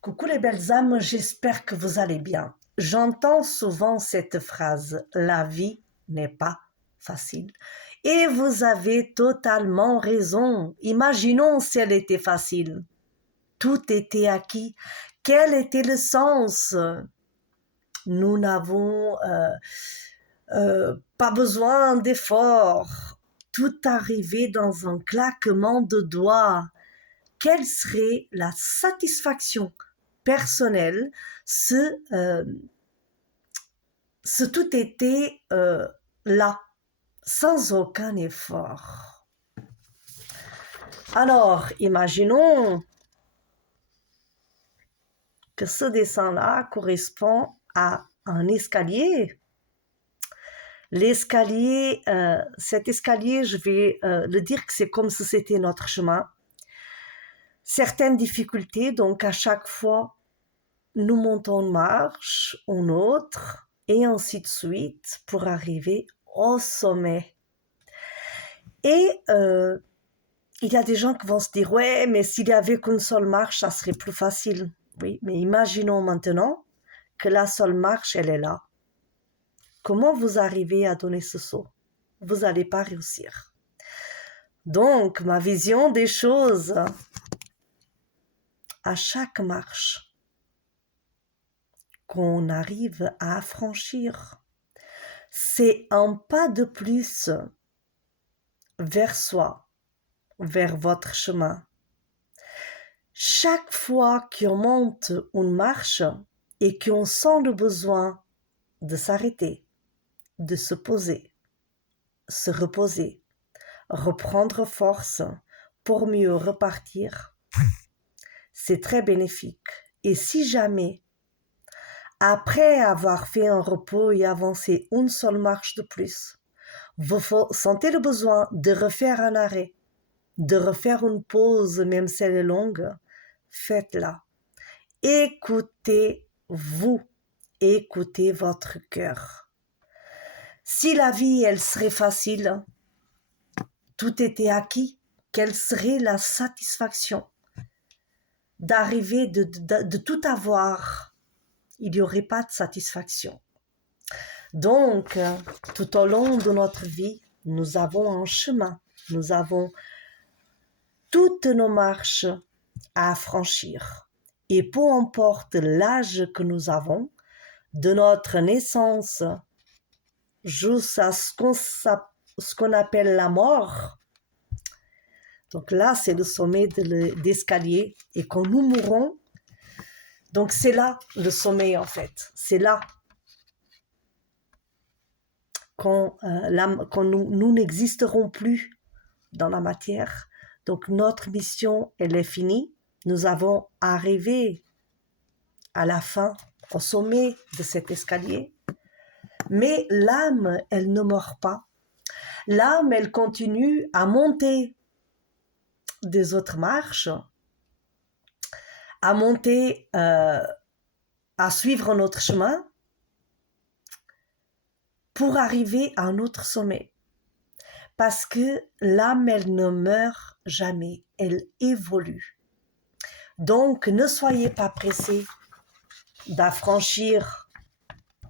Coucou les belles âmes, j'espère que vous allez bien. J'entends souvent cette phrase, la vie n'est pas facile. Et vous avez totalement raison. Imaginons si elle était facile. Tout était acquis. Quel était le sens? Nous n'avons pas besoin d'efforts. Tout arrivait dans un claquement de doigts. Quelle serait la satisfaction personnelle ce tout était là, sans aucun effort. Alors, imaginons que ce dessin-là correspond à un escalier. L'escalier, cet escalier, je vais le dire que c'est comme si c'était notre chemin. Certaines difficultés, donc à chaque fois, nous montons une marche, une autre, et ainsi de suite, pour arriver au sommet. Et il y a des gens qui vont se dire, ouais, mais s'il n'y avait qu'une seule marche, ça serait plus facile. Oui, mais imaginons maintenant que la seule marche, elle est là. Comment vous arrivez à donner ce saut? Vous n'allez pas réussir. Donc, ma vision des choses, à chaque marche qu'on arrive à franchir, c'est un pas de plus vers soi, vers votre chemin. Chaque fois qu'on monte une marche et qu'on sent le besoin de s'arrêter, de se poser, se reposer, reprendre force pour mieux repartir, c'est très bénéfique. Et si jamais, après avoir fait un repos et avancé une seule marche de plus, vous sentez le besoin de refaire un arrêt, de refaire une pause, même si elle est longue, faites-la. Écoutez-vous, écoutez votre cœur. Si la vie, elle serait facile, tout était acquis, quelle serait la satisfaction d'arriver, de tout avoir? Il n'y aurait pas de satisfaction. Donc, tout au long de notre vie, nous avons un chemin, nous avons toutes nos marches à franchir. Et peu importe l'âge que nous avons, de notre naissance jusqu'à ce qu'on appelle la mort, donc là c'est le sommet d'escalier, et quand nous mourrons, donc c'est là le sommet en fait, c'est là quand nous n'existerons plus dans la matière. Donc notre mission, elle est finie. Nous avons arrivé à la fin, au sommet de cet escalier. Mais l'âme, elle ne meurt pas. L'âme, elle continue à monter des autres marches, à monter, à suivre notre chemin pour arriver à un autre sommet. Parce que l'âme, elle ne meurt jamais, elle évolue. Donc, ne soyez pas pressés d'affranchir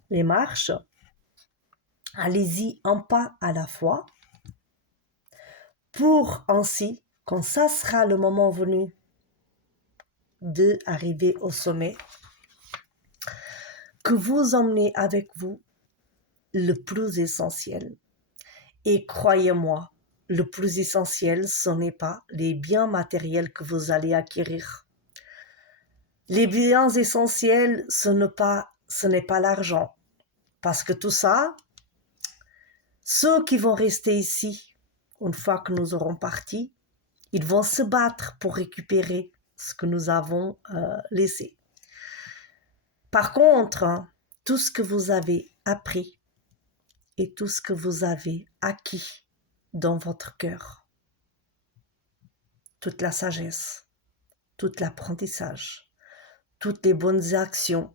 les marches. Allez-y un pas à la fois pour ainsi, quand ça sera le moment venu d'arriver au sommet, que vous emmenez avec vous le plus essentiel. Et croyez-moi, le plus essentiel, ce n'est pas les biens matériels que vous allez acquérir. Les biens essentiels, ce n'est pas l'argent. Parce que tout ça, ceux qui vont rester ici, une fois que nous aurons parti, ils vont se battre pour récupérer ce que nous avons laissé. Par contre, tout ce que vous avez appris et tout ce que vous avez acquis dans votre cœur, toute la sagesse, tout l'apprentissage, toutes les bonnes actions,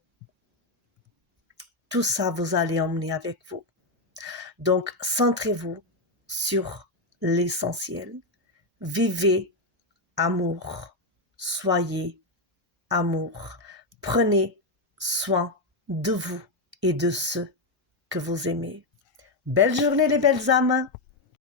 tout ça vous allez emmener avec vous. Donc, centrez-vous sur l'essentiel. Vivez amour, soyez amour. Prenez soin de vous et de ceux que vous aimez. Belle journée les belles âmes!